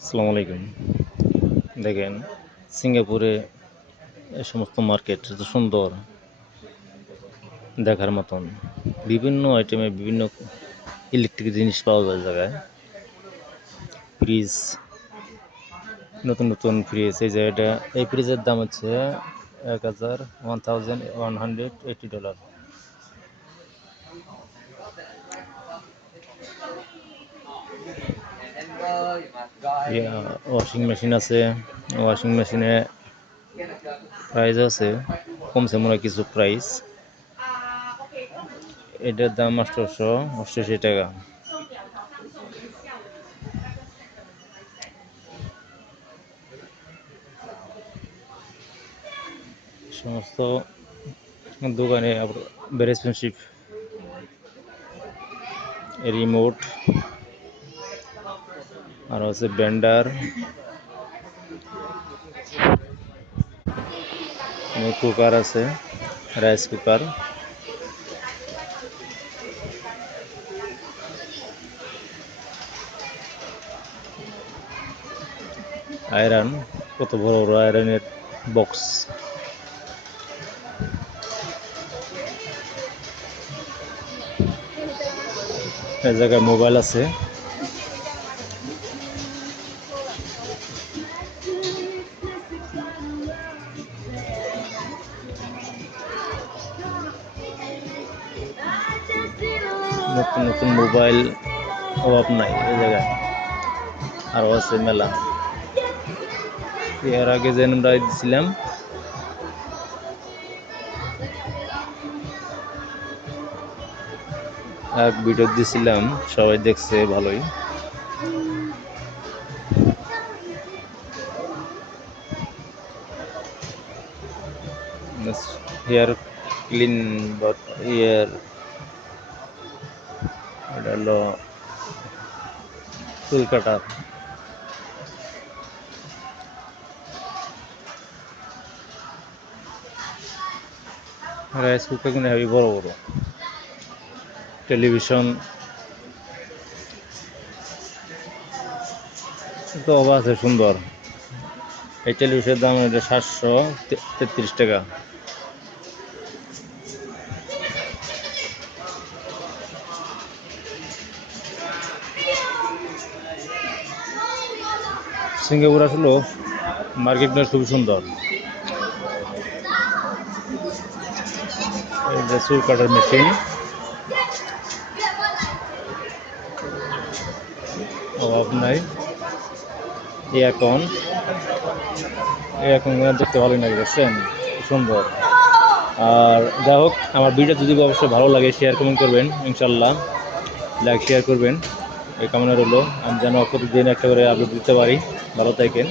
আসসালামু আলাইকুম। দেখেন সিঙ্গাপুরে এ সমস্ত মার্কেট এত সুন্দর দেখার মতন। বিভিন্ন আইটেমের বিভিন্ন ইলেকট্রিক জিনিস পাওয়া যায় জায়গায়। ফ্রিজ, নতুন নতুন ফ্রিজ। এই যে এই ফ্রিজের দাম হচ্ছে $1180। ওয়াশিং মেশিন আছে। ওয়াশিং মেশিনে প্রাইস আছে, কমছে মনে হয় কিছু প্রাইস। এটার দাম 888 টাকা। সমস্ত দোকানে ভেরি এক্সপেন্সিভ। রিমোট আর হচ্ছে ব্লেন্ডার, কুকার আছে, রাইস কুকার। আয়রন, কত বড় বড় আয়রনের বক্স। এই জায়গায় মোবাইল আছে। নতুন নতুন মোবাইল অভাব নাই এই জায়গায়। আরও আছে মেলা। এর আগে যে আমরা দিছিলাম এক ভিডিও দিছিলাম, সবাই দেখছে ভালোই। হেয়ার ক্লিন ইয়ার, এটা হলো চুল কাটার। রাইস কুকার কিন্তু হেবি বড় বড়। টেলিভিশন তো অবাক আছে সুন্দর। এই টেলিভিশনের দাম এটা 733 টাকা। সিঙ্গাপুর আসলে মার্কেটটা খুবই সুন্দর। এই যে চুল কাটার মেশিন, অভাব নাই। এখন দেখতে ভালোই লাগে, দেখছেন সুন্দর। আর যাই হোক, আমার ভিডিও যদি অবশ্যই ভালো লাগে শেয়ার কমেন্ট করবেন, ইনশাল্লাহ লাইক শেয়ার করবেন, এই কামনা রইল। আমি যেন প্রতিদিন একটা করে আপলোড দিতে পারি। ভালো থাকেন।